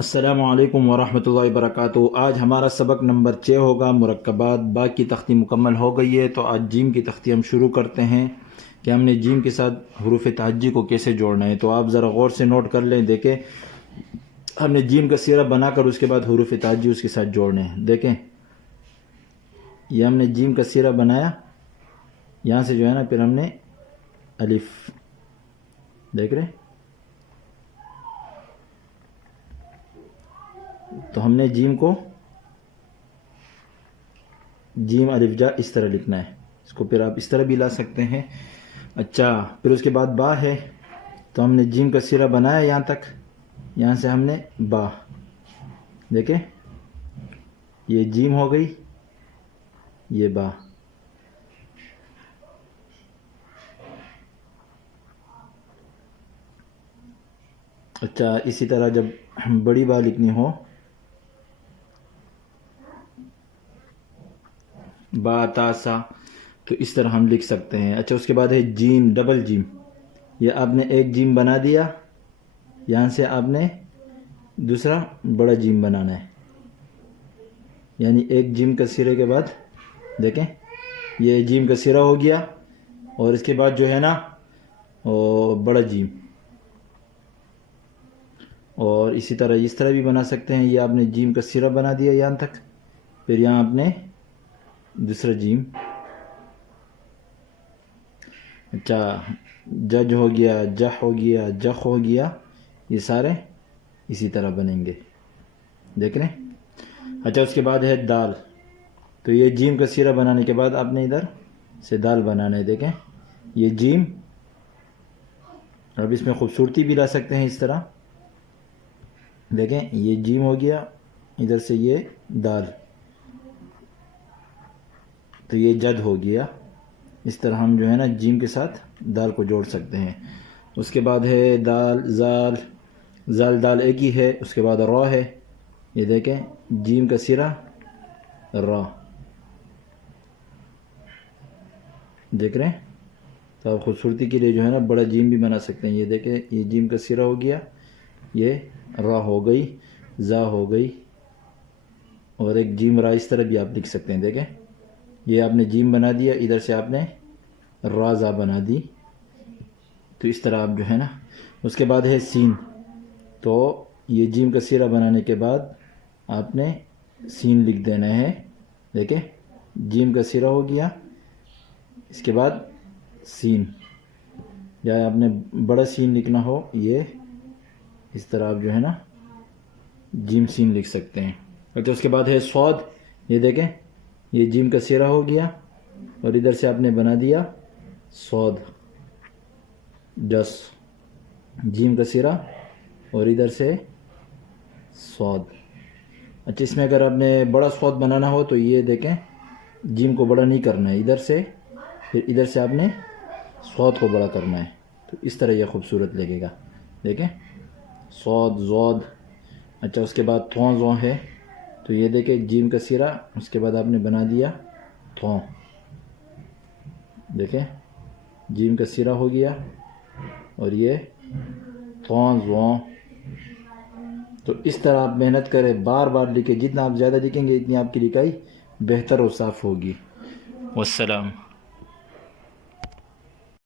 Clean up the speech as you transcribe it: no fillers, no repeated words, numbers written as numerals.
السلام علیکم ورحمۃ اللہ وبرکاتہ۔ آج ہمارا سبق نمبر 6 ہوگا مرکبات۔ با کی تختی مکمل ہو گئی ہے، تو آج جیم کی تختی ہم شروع کرتے ہیں کہ ہم نے جیم کے ساتھ حروف تہجی کو کیسے جوڑنا ہے۔ تو آپ ذرا غور سے نوٹ کر لیں، دیکھیں ہم نے جیم کا سیرہ بنا کر اس کے بعد حروف تہجی اس کے ساتھ جوڑنے ہیں۔ دیکھیں یہ ہم نے جیم کا سیرہ بنایا، یہاں سے جو ہے نا پھر ہم نے الف، دیکھ رہے تو ہم نے جیم کو جیم الف جا اس طرح لکھنا ہے، اس کو پھر آپ اس طرح بھی لا سکتے ہیں۔ اچھا، پھر اس کے بعد با ہے، تو ہم نے جیم کا سیرہ بنایا یہاں تک، یہاں سے ہم نے با، دیکھیں یہ جیم ہو گئی، یہ با۔ اچھا، اسی طرح جب بڑی با لکھنی ہو، با تا سا، تو اس طرح ہم لکھ سکتے ہیں۔ اچھا، اس کے بعد ہے جیم، ڈبل جیم۔ یہ آپ نے ایک جیم بنا دیا، یہاں سے آپ نے دوسرا بڑا جیم بنانا ہے، یعنی ایک جیم کا سرے کے بعد دیکھیں یہ جیم کا سرہ ہو گیا، اور اس کے بعد جو ہے نا بڑا جیم، اور اسی طرح اس طرح بھی بنا سکتے ہیں۔ یہ آپ نے جیم کا سرہ بنا دیا یہاں تک، پھر یہاں آپ نے دوسرا جیم۔ اچھا، جج ہو گیا، جہ ہو گیا، جخ ہو گیا، یہ سارے اسی طرح بنیں گے، دیکھ رہے ہیں۔ اچھا، اس کے بعد ہے دال، تو یہ جیم کا سیرہ بنانے کے بعد آپ نے ادھر سے دال بنانا ہے۔ دیکھیں یہ جیم، اب اس میں خوبصورتی بھی لا سکتے ہیں اس طرح، دیکھیں یہ جیم ہو گیا، ادھر سے یہ دال، تو یہ جد ہو گیا۔ اس طرح ہم جو ہے نا جیم کے ساتھ دال کو جوڑ سکتے ہیں۔ اس کے بعد ہے دال، زال، زال دال ایک ہی ہے، اس کے بعد را ہے، یہ دیکھیں جیم کا سرہ را، دیکھ رہے ہیں۔ تو آپ خوبصورتی کے لیے جو ہے نا بڑا جیم بھی بنا سکتے ہیں۔ یہ دیکھیں یہ جیم کا سرہ ہو گیا، یہ را ہو گئی، زا ہو گئی، اور ایک جیم را اس طرح بھی آپ لکھ سکتے ہیں۔ دیکھیں یہ آپ نے جیم بنا دیا، ادھر سے آپ نے را زا بنا دی، تو اس طرح آپ جو ہے نا۔ اس کے بعد ہے سین، تو یہ جیم کا سیرہ بنانے کے بعد آپ نے سین لکھ دینا ہے۔ دیکھیں جیم کا سیرہ ہو گیا، اس کے بعد سین، یا آپ نے بڑا سین لکھنا ہو، یہ اس طرح آپ جو ہے نا جیم سین لکھ سکتے ہیں۔ اچھا، اس کے بعد ہے صاد، یہ دیکھیں یہ جیم کا سیرہ ہو گیا، اور ادھر سے آپ نے بنا دیا صاد، جس، جیم کا سیرہ اور ادھر سے صاد۔ اچھا، اس میں اگر آپ نے بڑا صاد بنانا ہو تو یہ دیکھیں جیم کو بڑا نہیں کرنا ہے، ادھر سے پھر ادھر سے آپ نے صاد کو بڑا کرنا ہے، تو اس طرح یہ خوبصورت لگے گا، دیکھیں صاد، زود۔ اچھا، اس کے بعد تھوں زوں ہے، تو یہ دیکھیں جیم کا سیرہ، اس کے بعد آپ نے بنا دیا تھوں، دیکھیں جیم کا سیرہ ہو گیا، اور یہ تھوں زوں۔ تو اس طرح آپ محنت کریں، بار بار لکھیں، جتنا آپ زیادہ لکھیں گے اتنی آپ کی لکھائی بہتر اور صاف ہوگی۔ والسلام۔